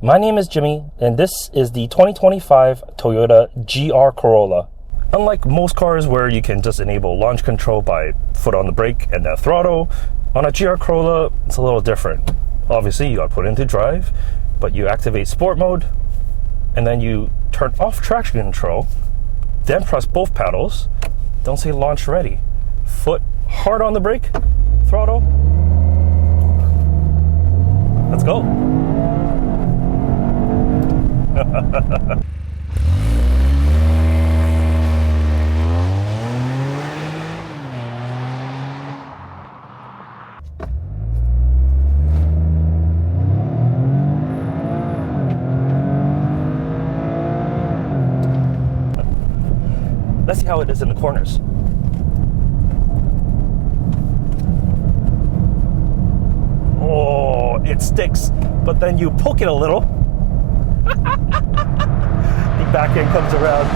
My name is Jimmy, and this is the 2025 Toyota GR Corolla. Unlike most cars where you can just enable launch control by foot on the brake and then throttle, on a GR Corolla, it's a little different. Obviously, you got to put it into drive, but you activate sport mode, and then you turn off traction control, then press both pedals, don't say launch ready. Foot hard on the brake, throttle, let's go. Let's see how it is in the corners. Oh, it sticks, but then you poke it a little. The back end comes around.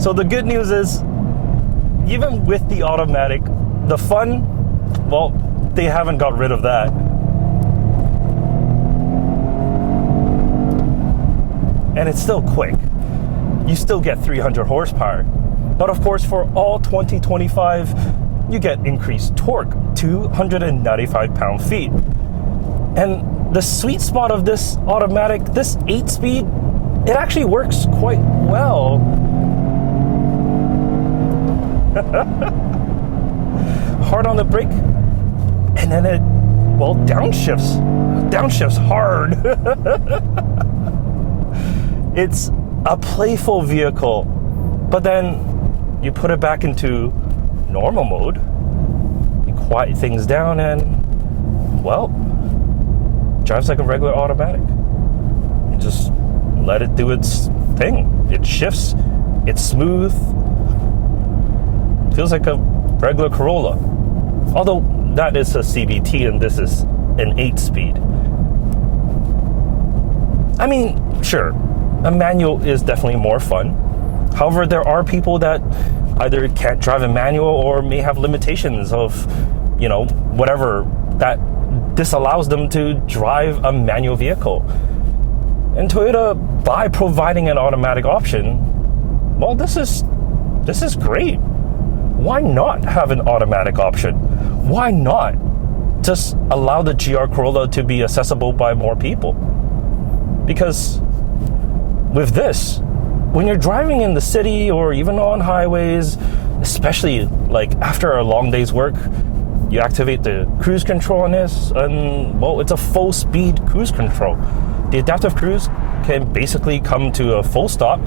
So the good news is, even with the automatic, the fun, well, they haven't got rid of that. And it's still quick. You still get 300 horsepower. But of course, for all 2025, you get increased torque, 295 pound-feet. And the sweet spot of this automatic, this 8-speed, it actually works quite well. Hard on the brake, and then it, well, downshifts. Downshifts hard. It's a playful vehicle, but then you put it back into normal mode, you quiet things down, and, well, drives like a regular automatic. You just let it do its thing. It shifts, it's smooth, feels like a regular Corolla. Although that is a CVT and this is an 8-speed. I mean, sure, a manual is definitely more fun. However, there are people that either can't drive a manual or may have limitations of, you know, whatever that disallows them to drive a manual vehicle. And Toyota, by providing an automatic option, well, this is great. Why not have an automatic option? Why not just allow the GR Corolla to be accessible by more people? Because with this, when you're driving in the city or even on highways, especially like after a long day's work, you activate the cruise control on this, and, well, it's a full speed cruise control. The adaptive cruise can basically come to a full stop,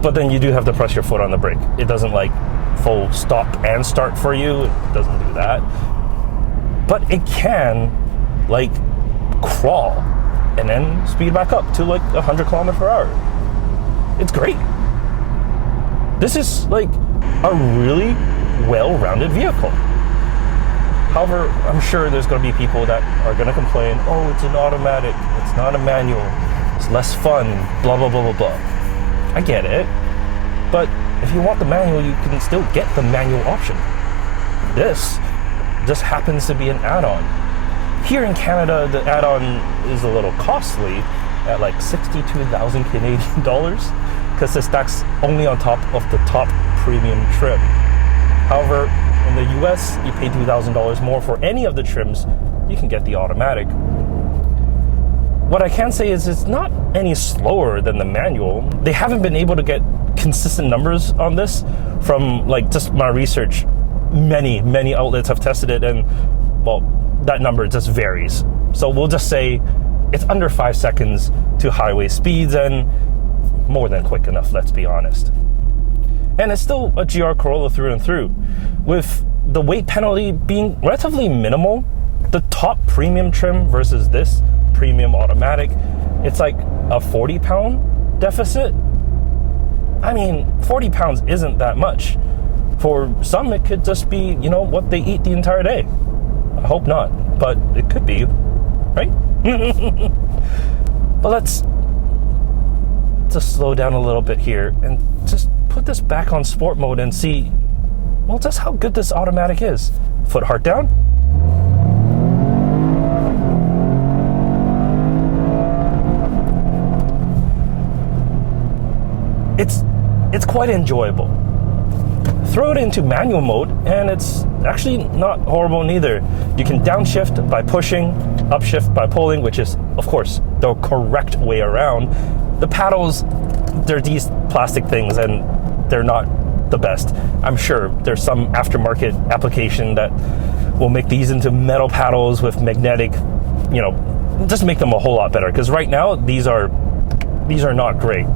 but then you do have to press your foot on the brake. It doesn't like full stop and start for you. It doesn't do that. But it can like crawl and then speed back up to like 100 kilometers per hour. It's great. This is like a really well-rounded vehicle. However, I'm sure there's going to be people that are going to complain, oh, it's an automatic, it's not a manual, it's less fun, blah, blah, blah, blah, blah. I get it. But if you want the manual, you can still get the manual option. This just happens to be an add-on. Here in Canada, the add-on is a little costly at like 62,000 Canadian dollars because the stack's only on top of the top premium trim. However, in the US, you pay $2,000 more for any of the trims, you can get the automatic. What I can say is it's not any slower than the manual. They haven't been able to get consistent numbers on this from like just my research. Many outlets have tested it, and, well, that number just varies. So we'll just say it's under 5 seconds to highway speeds, and more than quick enough, let's be honest. And it's still a GR Corolla through and through. With the weight penalty being relatively minimal, the top premium trim versus this premium automatic, it's like a 40-pound deficit. I mean, 40 pounds isn't that much. For some, it could just be, you know, what they eat the entire day. I hope not, but it could be, right? But let's just slow down a little bit here and just put this back on sport mode and see, well, just how good this automatic is. Foot hard down. quite enjoyable. Throw it into manual mode and it's actually not horrible neither. You can downshift by pushing, upshift by pulling, which is, of course, the correct way around. The paddles, they're these plastic things and they're not the best. I'm sure there's some aftermarket application that will make these into metal paddles with magnetic, just make them a whole lot better. Because right now, these are not great.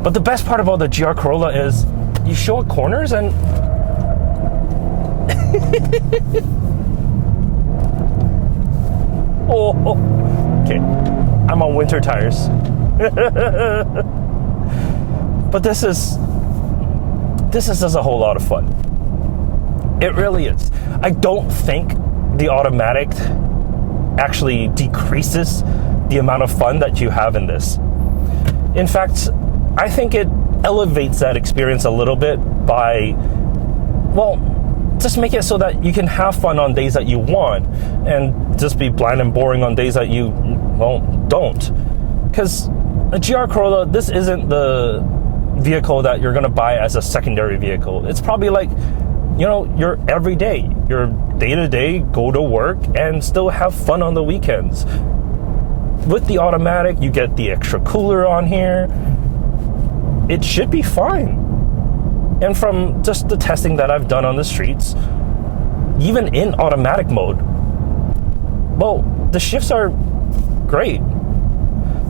But the best part about the GR Corolla is you show it corners and okay, I'm on winter tires. But this is just a whole lot of fun. It really is. I don't think the automatic actually decreases the amount of fun that you have in this. In fact, I think it elevates that experience a little bit by, just make it so that you can have fun on days that you want and just be bland and boring on days that you, don't. Because a GR Corolla, this isn't the vehicle that you're going to buy as a secondary vehicle. It's probably like, your everyday, your day-to-day, go to work and still have fun on the weekends. With the automatic, you get the extra cooler on here. It should be fine. And from just the testing that I've done on the streets, even in automatic mode, the shifts are great.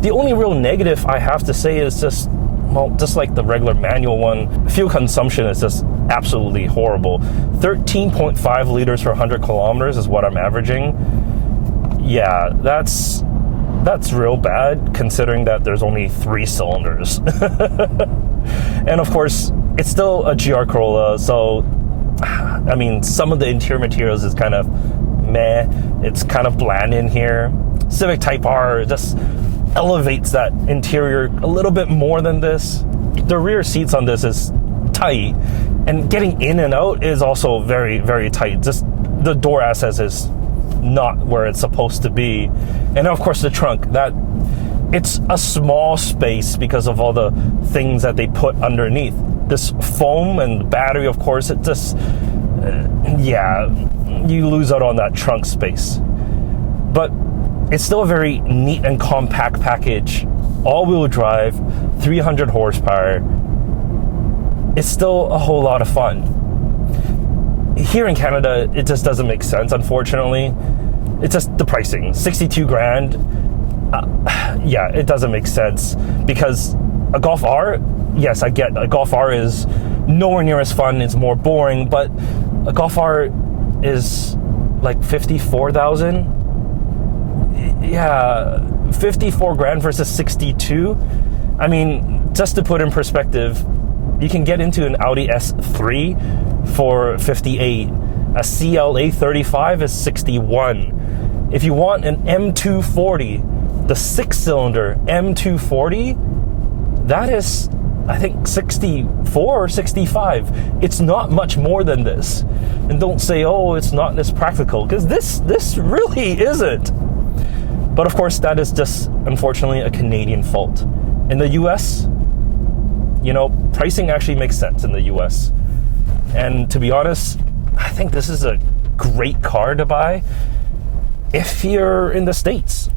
The only real negative I have to say is just like the regular manual one, fuel consumption is just absolutely horrible. 13.5 liters per 100 kilometers is what I'm averaging. Yeah, that's real bad considering that there's only 3 cylinders. And of course, it's still a GR Corolla, so I mean, some of the interior materials is kind of meh. It's kind of bland in here. Civic Type R just elevates that interior a little bit more than this. The rear seats on this is tight, and getting in and out is also very, very tight. Just the door access is not where it's supposed to be. And of course the trunk, it's a small space because of all the things that they put underneath. This foam and battery, of course, it just, you lose out on that trunk space. But it's still a very neat and compact package. All-wheel drive, 300 horsepower. It's still a whole lot of fun. Here in Canada, it just doesn't make sense, unfortunately. It's just the pricing, 62 grand. It doesn't make sense because a Golf R, yes, I get a Golf R is nowhere near as fun, it's more boring, but a Golf R is like 54,000. Yeah, 54 grand versus 62. I mean, just to put in perspective, you can get into an Audi S3 for 58. A CLA 35 is 61. If you want an M240, the 6-cylinder M240, that is, I think, 64 or 65. It's not much more than this. And don't say, oh, it's not as practical, because this really isn't. But of course, that is just, unfortunately, a Canadian fault. In the US, pricing actually makes sense in the US. And to be honest, I think this is a great car to buy if you're in the States.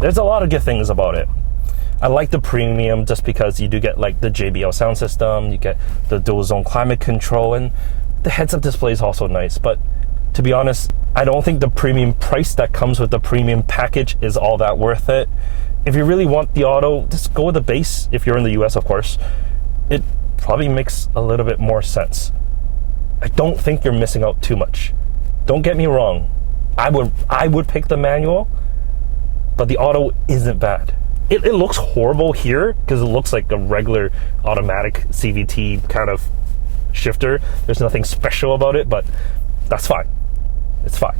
There's a lot of good things about it. I like the premium just because you do get like the JBL sound system, you get the dual zone climate control, and the heads-up display is also nice. But to be honest, I don't think the premium price that comes with the premium package is all that worth it. If you really want the auto, just go with the base. If you're in the US, of course, it probably makes a little bit more sense. I don't think you're missing out too much. Don't get me wrong. I would pick the manual, but the auto isn't bad. It looks horrible here because it looks like a regular automatic CVT kind of shifter. There's nothing special about it, but that's fine. It's fine.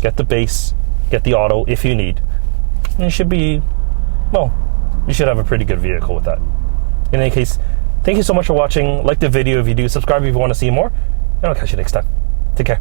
Get the base, get the auto if you need. And it should be, you should have a pretty good vehicle with that. In any case, thank you so much for watching. Like the video if you do, subscribe if you want to see more, and I'll catch you next time. Take care.